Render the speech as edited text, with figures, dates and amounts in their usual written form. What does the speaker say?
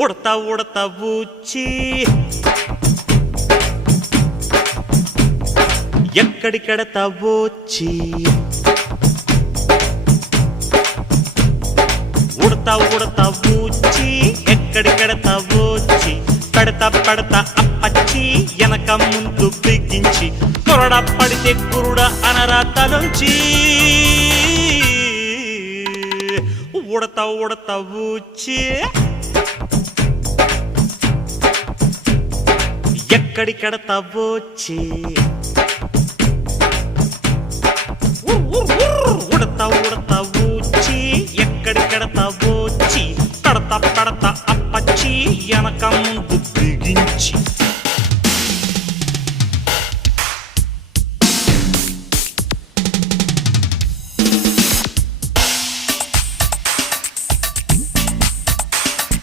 ఉడతా ఉడతా ఊచి ఎక్కడికెడతా వచ్చి ఉడతా ఉడతా ఊచి ఎక్కడికెడతా వచ్చి పెడతా పెడతా అప్పచ్చి వెనక ముందు బిగించి కొరడ పడితే కురుడ అనరా తలంచి ఉడతా ఉడతా ఊచి ఎక్కడికెడతా వచ్చి